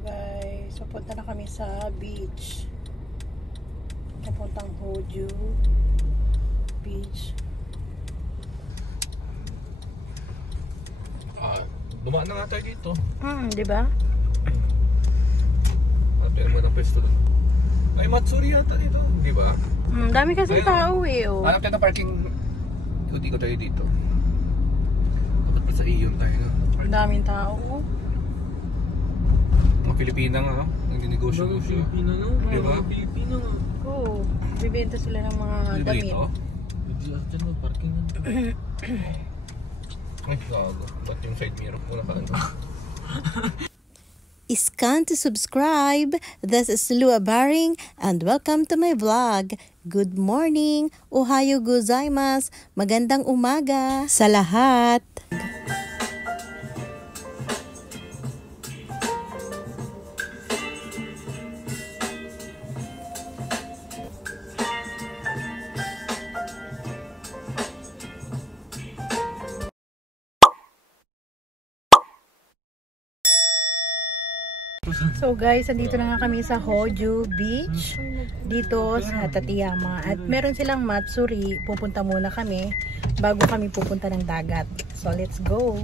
guys, papunta na kami sa beach. Papuntang Hoju Beach. Dumaan na nga tayo dito. Di ba? Pero mo ng pwesto doon. Ay, Matsuri yata dito, di ba? Dami kasi tao eh. Oh. Hanap tayo ng parking. Ikot-ikot tayo dito. Dapat pa sa iyon tayo na. Ang daming tao. Oh. Mga Pilipina nga, nagninegosyo mo siya. Pilipino no? Di ba? Pilipino nga. Oo. Bibenta sila ng mga Di ba damit. ito? Hindi dyan mo, parking na. Ay, gago. Ba't yung side mirror ko nakaano? Iscan to subscribe. This is Lua Baring and welcome to my vlog. Good morning, ohayo gozaimasu, magandang umaga sa lahat. So guys, andito na nga kami sa Hoju Beach dito sa Tateyama at meron silang Matsuri. Pupunta muna kami bago kami pupunta ng dagat. So let's go.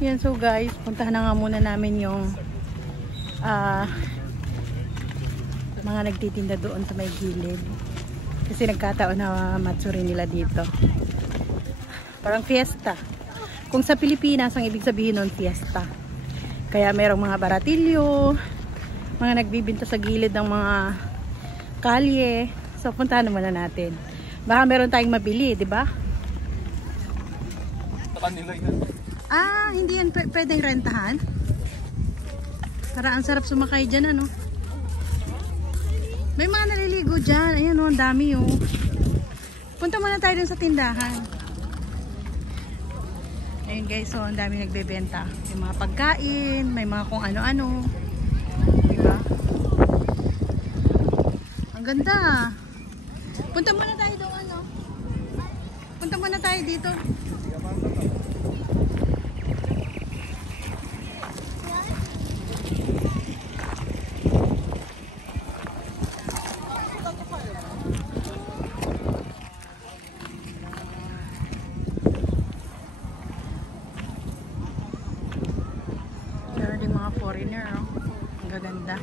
Yan, so guys, puntahan na nga muna namin yung mga nagtitinda doon sa may gilid kasi nagkataon na Matsuri nila dito. Parang fiesta. Kung sa Pilipinas ang ibig sabihin nun fiesta. Kaya merong mga baratilyo, mga nagbibinta sa gilid ng mga kalye. So puntahan naman na natin. Baka meron tayong mabili, di ba? Sa kanila yan. Hindi yan pwedeng rentahan. Para ang sarap sumakay dyan, ano? May mga naliligo dyan. Ayan o, ang dami o. Punta muna tayo dun sa tindahan. Ayun guys, so ang dami nagbebenta. May mga pagkain, may mga kung ano-ano. Diba? Ang ganda. Punta muna tayo doon, ano? Punta muna tayo dito. Mga foreigner, oh. Ang gaganda.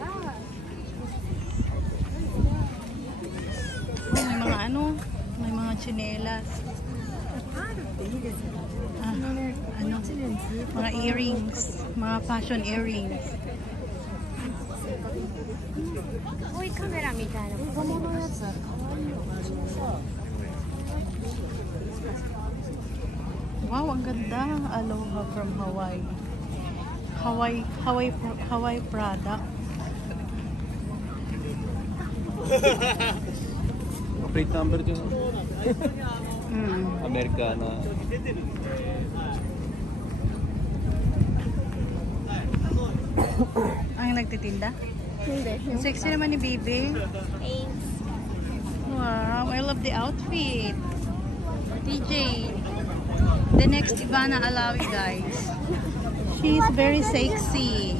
Oh, may mga ano, may mga tsinelas. Ano, mga earrings, mga fashion earrings. Uy, camera みたいな子供のやつ。 Wow, ang ganda. Aloha from Hawaii. Hawaii product. Plate number din. Americana. Ang nagtitinda? Hindi. Sexy naman ni Bibi. Thanks. Wow, I love the outfit. DJ. The next Ivana Alawi, guys. She's very sexy.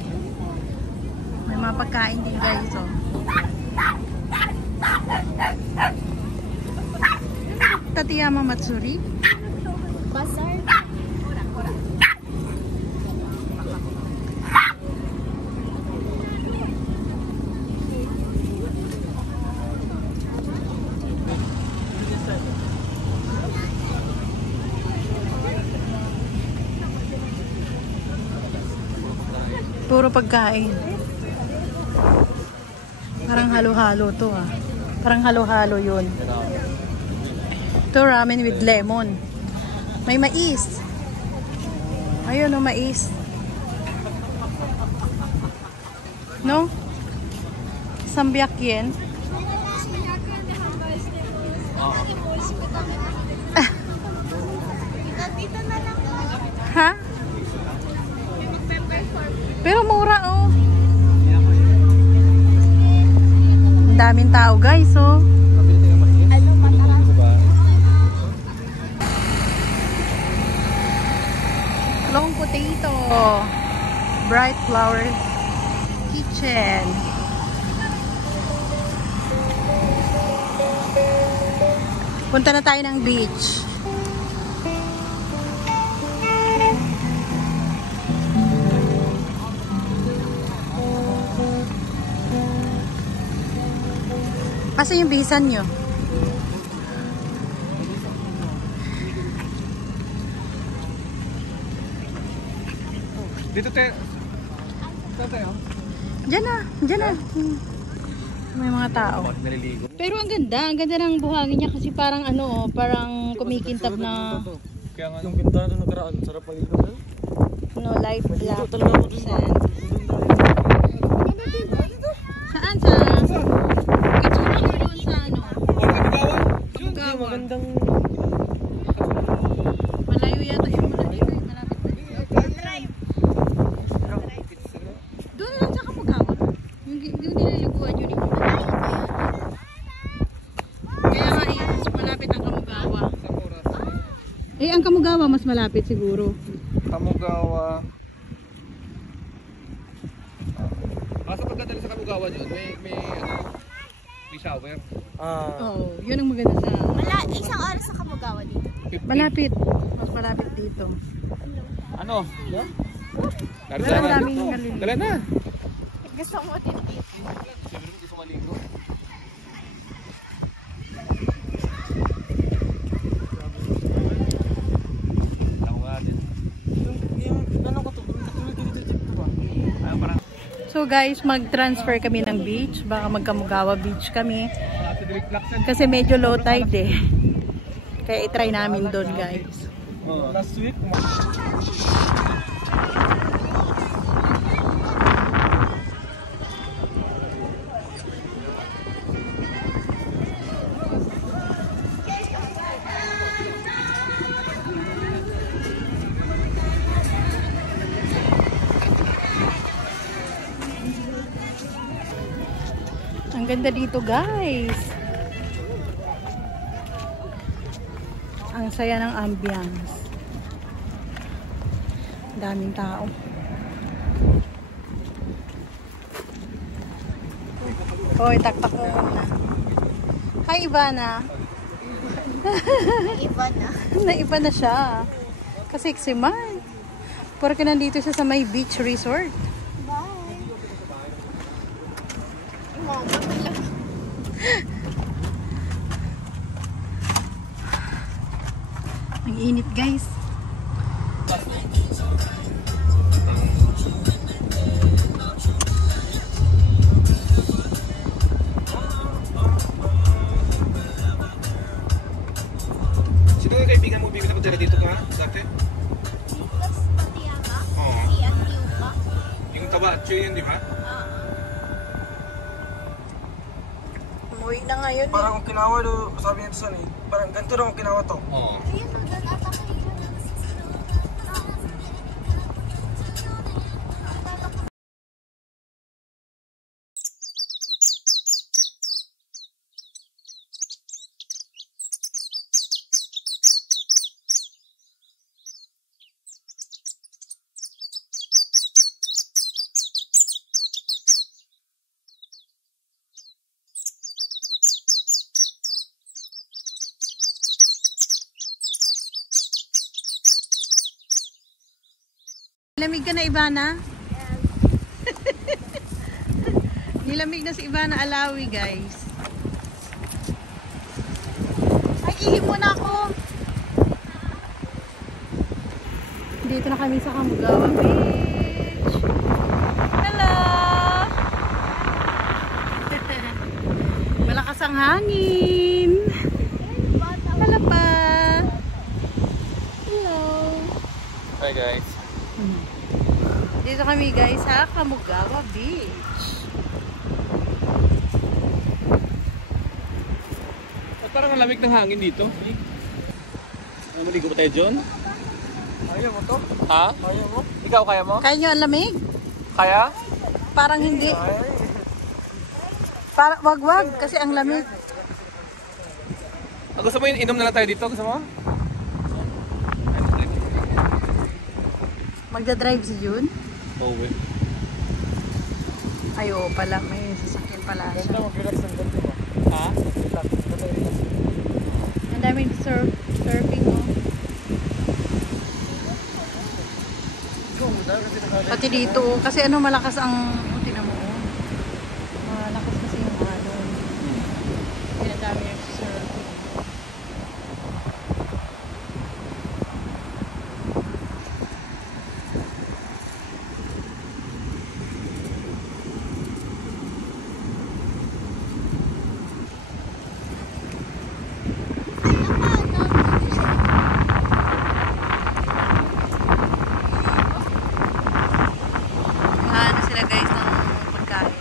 May mga pagkain din, guys. Oh. Tateyama Matsuri. Bazaar. Puro pagkain. Parang halo-halo to, ah. Parang halo-halo yun. Ito ramen with lemon. May mais. Ayun, oh, mais. No? Sambyakyen. Ha? Pero mura, oh. Ang daming tao, guys, oh. potato. Bright Flower Kitchen. Punta na tayo ng beach. Kasi yung bisan nyo. Dito tayo. Dito tayo. Diyan na. Diyan na. May mga tao. Naliligo. Pero ang ganda ng buhangin niya kasi parang ano, parang kumikintab na Kaya nga yung ganda na nakaraan, sarap maligo. no, light black Talaga ako dun. sand. Saan? Sa itsura ko yun sa ano? Kabugawan? Kabugawan. Magandang... Malayo yata yung malayo. Malapit ba yun? Doon lang sa Kabugawan. Yung nililiguan yun. Kaya nga mas malapit ang Kamugawa. Ang Kamugawa mas malapit siguro. Kamugawa. Sa pagdadala sa Kamugawan yun, may shower. Oo, yun ang maganda sa... Isang oras sa Kamugawa dito. Malapit. Mas malapit dito. Ano? Pero maraming naliligo. Dala na. Gusto mo dito. Siyempre mo gusto maligo. Ako nga din. Ano ko to? Ayaw parang So guys, mag-transfer kami ng beach. Baka magkamugawa beach kami. Kasi medyo low tide eh. Kaya itry namin doon guys. Last week, Ang ganda dito guys. Ang saya ng ambience. Daming tao. Hoy, taktak mo muna. Hi Ivana. Iba na. Naiba na siya. Kasi man. Porque nandito siya sa may beach resort. Ang init guys. Sino ang kaibigan mo bibili ko dito ka? Dati? Lucas Patiaga? Oo. Si Antiu pa? Yung tabacho yun, di ba? Umuwi na ngayon. parang Okinawa do, sabi niya sa ni. Parang ganito daw Okinawa to. Oo. Ayun, nandun ata kayo. Nilamig ka na Ivana? Nilamig na si Ivana Alawi guys. Ay, ihip muna ako. Dito na kami sa Kamugawa Beach. Hello! Malakas ang hangin. Wala pa. Hello. Hi guys. Dito kami guys sa Kamugawa Beach. At parang ang lamig ng hangin dito. Maligo ba tayo, John? Ayaw mo to? Ha? Ayaw mo? Ikaw kaya mo? Kaya nyo ang lamig? Kaya? Parang hindi. Wag kasi ang lamig. Gusto mo inom na lang tayo dito? Gusto mo? Magdadrive si Jun? Oo eh. Ay, oo pala. May sasakyan pala siya. mag-relax ng ganito ba? Ha? Relax. Ang daming surfing, oh. Pati dito, oh. Kasi ano, malakas ang, tinan mo, oh. Malakas kasi yung ano. Kaya dami nag-surf. Ano sila guys ng pagkain.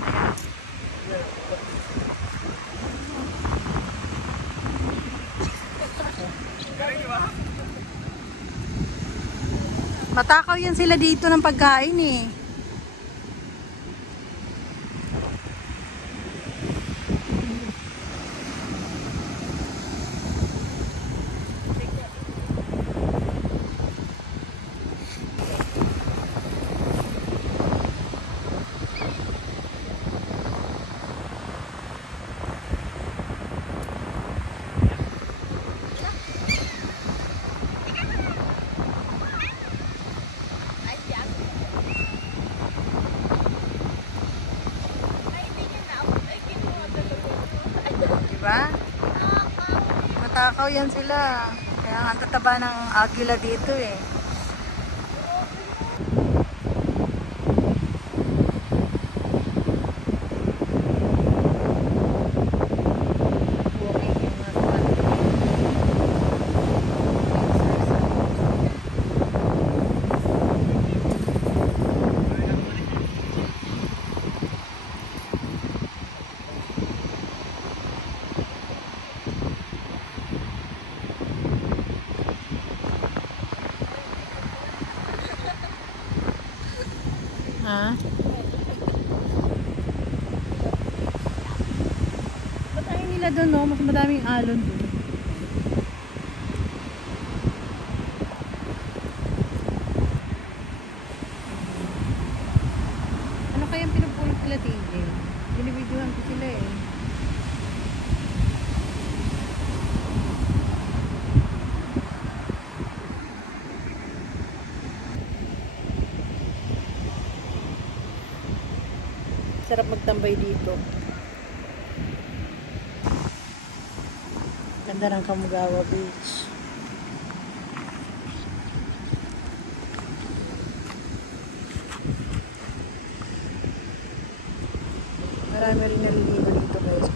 Ayan. Matakaw yan sila dito ng pagkain eh. Diba? Matakaw yan sila. Kaya nga tataba ng agila dito eh. Ha? Ba't ayaw nila doon, no? Mas madaming alon doon. Ano kayang pinupulot nila dito? Binibidyohan ko sila eh. Sarap magtambay dito. Ganda ng Kamugawa Beach. Marami rin naliligo dito guys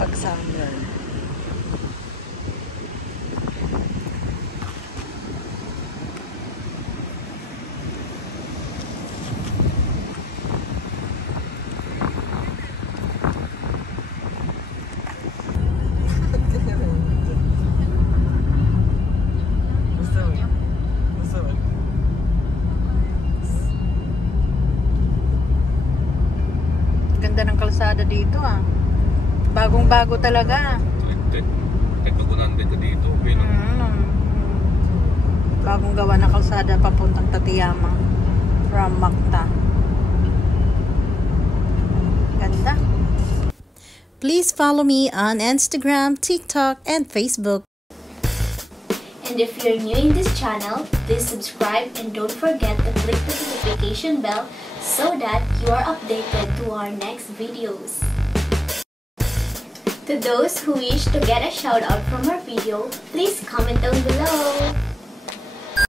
pag summer. Ganda ng kalsada dito ah. Bagong-bago talaga. Tagbagunan din ka dito. Bagong gawa na kalsada papuntang Tateyama from Macta. Ganda. Please follow me on Instagram, TikTok, and Facebook. And if you're new in this channel, please subscribe and don't forget to click the notification bell so that you are updated to our next videos. To those who wish to get a shout out from our video, please comment down below.